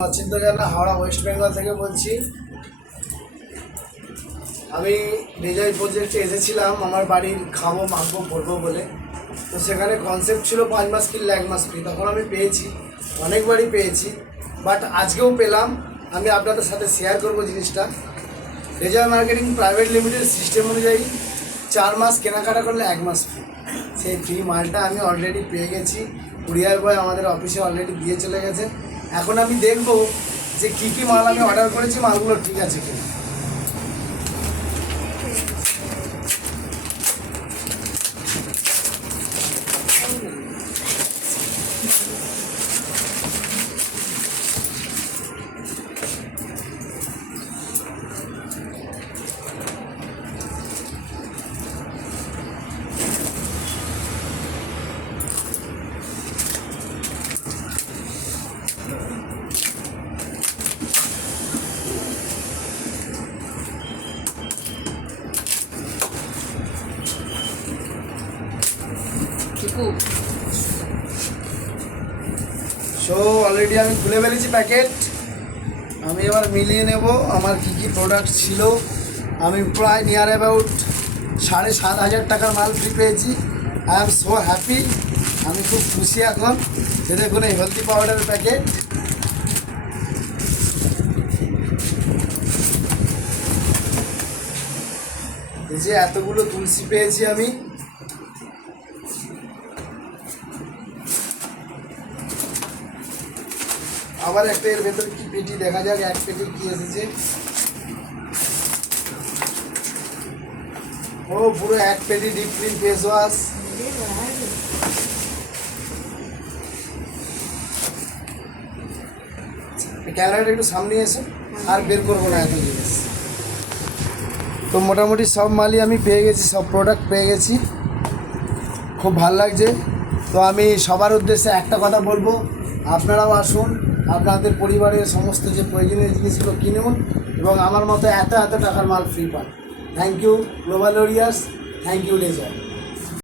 চিন্তাজানা Howrah West Bengal থেকে বলছি। আমি ডিজাইন প্রজেক্টে এসেছিলাম আমার বাড়ির খাবো মাখবো পড়বো বলে। তো সেখানে কনসেপ্ট ছিল 5 মাস ফ্রি 1 মাস ফ্রি। তখন আমি পেয়েছি, অনেকবারই পেয়েছি, বাট আজকেও পেলাম। আমি আপনাদের সাথে শেয়ার করবো জিনিসটা। Result marketing private limited system অনুযায়ী 4 মাস কেনাকাটা করলে 1 মাস ফ্রি। সেই ফ্রি মালটা আমি অলরেডি পেয়ে গেছি। কুরিয়ার বয় আমাদের অফিসে অলরেডি দিয়ে চলে গেছে। এখন আমি দেখবো যে কী কী মাল আমি অর্ডার করেছি, মালগুলো ঠিক আছে কিনা। সো অলরেডি আমি খুলে ফেলেছি প্যাকেট। আমি এবার মিলিয়ে নেব আমার কী কী প্রোডাক্ট ছিল। আমি প্রায় নিয়ার অ্যাবাউট 7,500 টাকার মাল ফ্রি পেয়েছি। I am so happy. আমি খুব খুশি এখন। যে দেখুন এই হলদি পাউডারের প্যাকেট, এই যে এতগুলো তুলসী পেয়েছি আমি। আবার একটা এর ভেতরে কি পেটি, দেখা যাক এক পেটি কি এসেছে। ও পুরো এক পেটি ডিপ ক্লিন ফেস ওয়াশ। ক্যামেরাটা একটু সামনে এসে আর বের করবো না এত জিনিস। তো মোটামুটি সব মালই আমি পেয়ে গেছি, সব প্রোডাক্ট পেয়ে গেছি। খুব ভাল লাগছে। তো আমি সবার উদ্দেশ্যে একটা কথা বলবো, আপনারাও আসুন, আপনাদের পরিবারের সমস্ত যে প্রয়োজনীয় জিনিসগুলো কিনুন এবং আমার মতো এত টাকার মাল ফ্রি পান। Thank you global warriors, thank you laser.